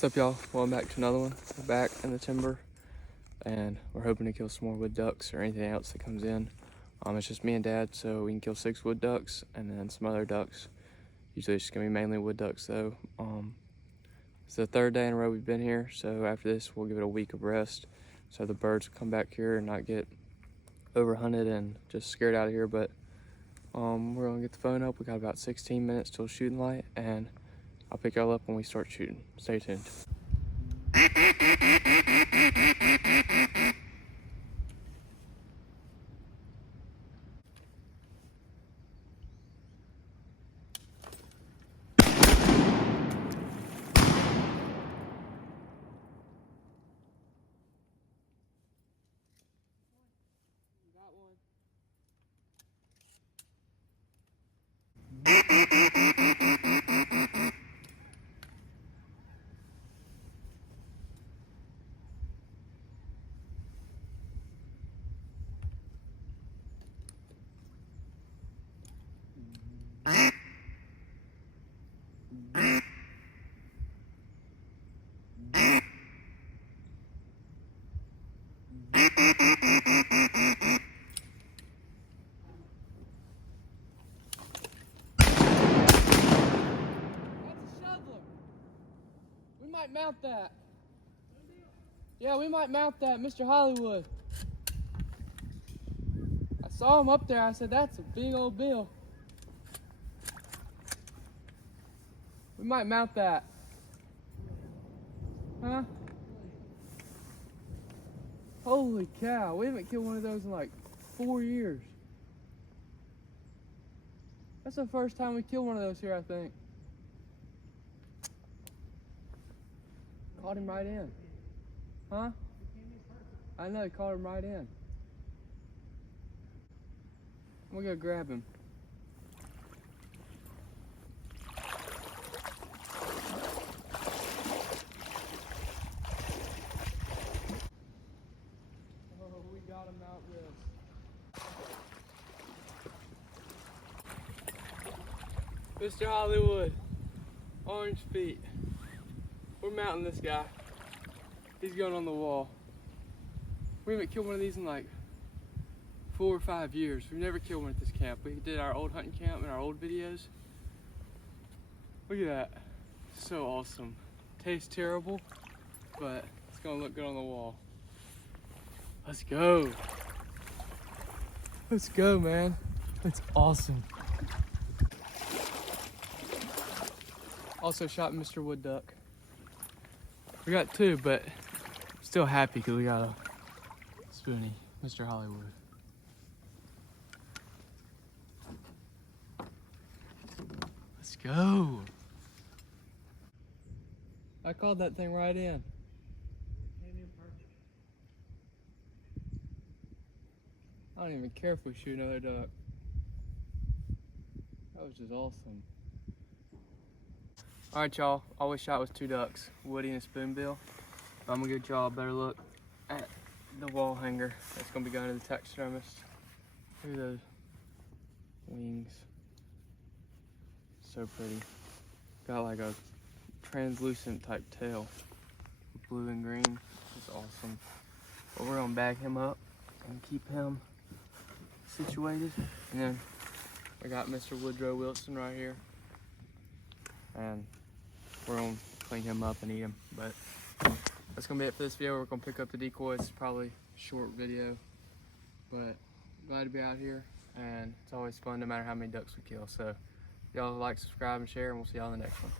What's up, y'all? Welcome back to another one. We're back in the timber and we're hoping to kill some more wood ducks or anything else that comes in. It's just me and Dad, so we can kill 6 wood ducks and then some other ducks. Usually it's just gonna be mainly wood ducks though. It's the 3rd day in a row we've been here, so after this we'll give it a week of rest so the birds can come back here and not get overhunted and just scared out of here. But we're gonna get the phone up. We got about 16 minutes till shooting light, and I'll pick y'all up when we start shooting. Stay tuned. Got one. We might mount that. Yeah, we might mount that, Mr. Hollywood. I saw him up there. I said, that's a big old bill. We might mount that. Huh? Holy cow, we haven't killed one of those in like 4 years. That's the first time we killed one of those here, I think. Caught him right in. Huh? I know, he caught him right in. We're gonna grab him. Oh, we got him out this. Mr. Hollywood, orange feet. We're mounting this guy. He's going on the wall. We haven't killed one of these in like 4 or 5 years. We've never killed one at this camp. We did our old hunting camp in our old videos. Look at that. So awesome. Tastes terrible, but it's gonna look good on the wall. Let's go. Let's go, man. That's awesome. Also shot Mr. Wood Duck. We got 2, but still happy because we got a spoonie, Mr. Hollywood. Let's go. I called that thing right in. I don't even care if we shoot another duck. That was just awesome. All right, y'all. All we shot was 2 ducks, Woody and a spoonbill. I'm gonna give y'all a better look at the wall hanger that's gonna be going to the taxidermist. Look at those wings. So pretty. Got like a translucent type tail, blue and green. It's awesome. But we're gonna bag him up and keep him situated. And then we got Mr. Woodrow Wilson right here, and we're gonna clean him up and eat him. But that's gonna be it for this video. We're gonna pick up the decoys. It's probably a short video, but glad to be out here, and it's always fun no matter how many ducks we kill. So y'all like, subscribe, and share, and we'll see y'all in the next one.